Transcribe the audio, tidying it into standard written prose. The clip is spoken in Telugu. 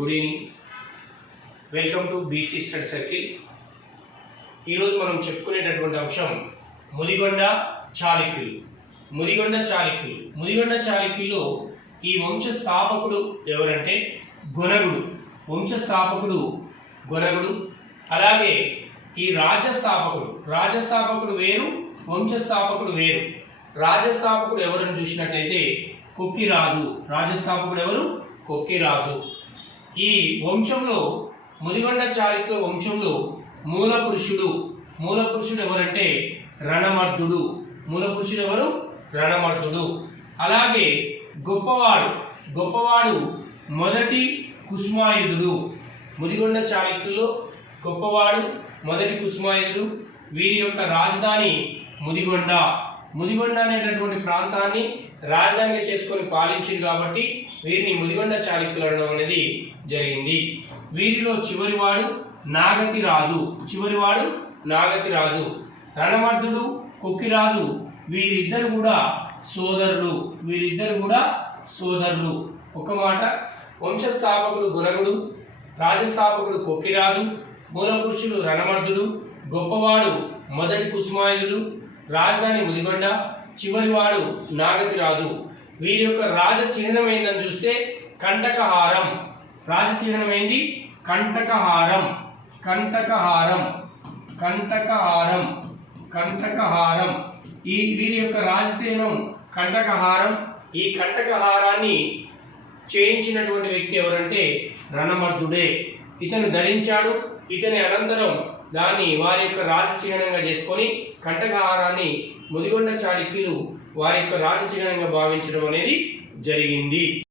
Good evening. Welcome to BC study circle. ఈరోజు మనం చెప్పుకునేటటువంటి అంశం ముదిగొండ చాళుక్యులు. ముదిగొండ చాళుక్యులు ఈ వంశ స్థాపకుడు ఎవరంటే గొనగుడు. గొనగుడు. అలాగే ఈ రాజస్థాపకుడు వేరు, వంశస్థాపకుడు వేరు. రాజస్థాపకుడు ఎవరని చూసినట్లయితే కొక్కిరాజు. కొక్కిరాజు. ఈ వంశంలో ముదిగొండ చాళుక్య వంశంలో మూల పురుషుడు ఎవరంటే రణమర్దుడు. అలాగే గొప్పవాడు మొదటి కుసుమాయుధుడు. ముదిగొండ చాళుక్యుల్లో గొప్పవాడు మొదటి కుసుమాయుధుడు. వీరి యొక్క రాజధాని ముదిగొండ అనేటటువంటి ప్రాంతాన్ని రాజధానిగా చేసుకొని పాలించింది కాబట్టి వీరిని ముదిగొండ చాళుక్యులు అనడం అనేది జరిగింది. వీరిలో చివరివాడు నాగతిరాజు. రణమర్దుడు, కొక్కిరాజు వీరిద్దరు కూడా సోదరులు. ఒక మాట, వంశస్థాపకుడు గుణగుడు, రాజస్థాపకుడు కొక్కిరాజు, మూల పురుషుడు రణమర్దుడు, గొప్పవాడు మొదటి కుసుమాయుధుడు, రాజధాని ముదిగొండ, చివరివాడు నాగతిరాజు. వీరి యొక్క రాజ చిహ్నం ఏందని చూస్తే కంటకహారం. రాజ చిహ్నం ఏంది? కంటకహారం. వీరి యొక్క రాజ చిహ్నం కంటకహారం. ఈ కంటకహారాన్ని చేయించినటువంటి వ్యక్తి ఎవరంటే రణమర్దుడే. ఇతను ధరించాడు. ఇతని అనంతరం దాన్ని వారి యొక్క రాజ చిహ్నంగా చేసుకొని కంటకహారాన్ని ముదిగొండ చాళుక్యులు వారి యొక్క రాజ చిహ్నంగా భావించడం అనేది జరిగింది.